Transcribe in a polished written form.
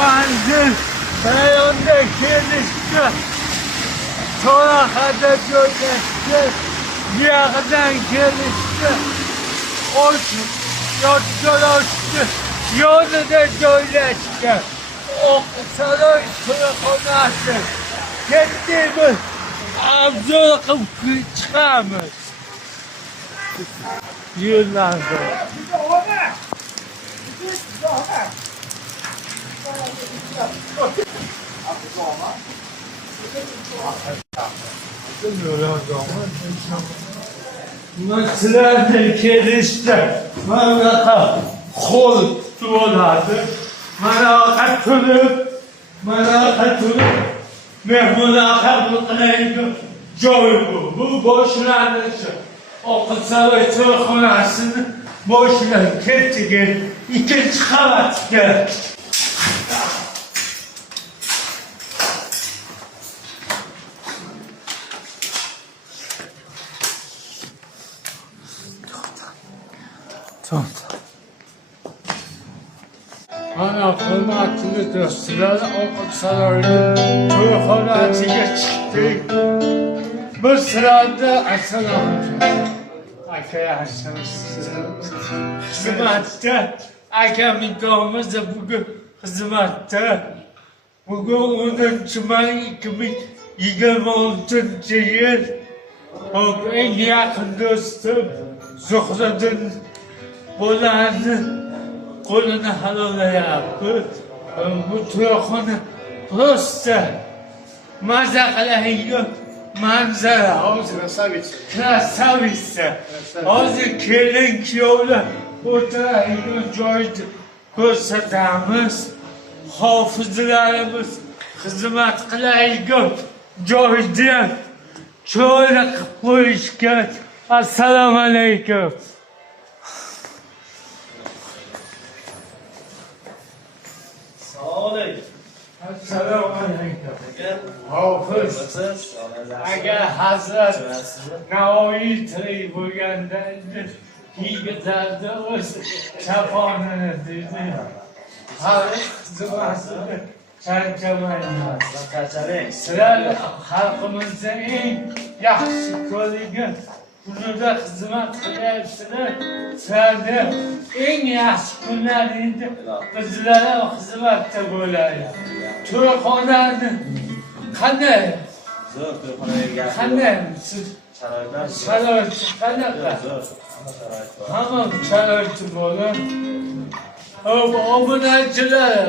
manzil rayonda kelishdi. Chorrahada joylashdi. Buyog'idan kelishdi. Yodgorlikni yonida joylashgan Oqsaroy to'yxonasi. Ketdikmi? Obzor qilib chiqamiz. Yo'llarda. Sizlarni kelishdi. Mana qo'l tutib, mana turib, mehmonlar qabul qilayotgan joy bu. Bu boshlanishi. Oqsaroy to'yxonasini boshlab ketdiga, ikkinchi qavatga. Mana hurmatli do'stlar, Oqsaroyning to'yxonasiga chiqdik. Biz sizlarga assalomu alaykum. Aka xizmatda, aka miqomimiz bugun xizmatda. Bugun 10-may 2026-yil. Eng yaqin do'stim Zuhriddin Bo'larni qo'lini halollayapti. Bu to'yxona prosta maza qilayotgan manzara. Krasavitsa. Hozir kelin kuyovlar o'tiradigan joyni ko'rsatamiz. Hofizlarimiz xizmat qilayotgan joyda cho'ra qilib qo'yishgan. Assalomu alaykum. Assalomu alaykum. Hofiz. Agar Hazrat Navoiy tirik bo'lganda yigitlarni o'z chaponini dedi. Hali xizmatini chanchamaymiz. Sizlar xalqimizning eng yaxshi ko'rgan kunida xizmat qilyapsizlar. Sizlarni eng yaxshi kunlaringda bizlar ham xizmatda bo'ladi. To'yxonani qanday? Zo'r to'yxonaga qanday? Sharoit qanaqa? Hamma sharoit bo'ladi. Obunachilar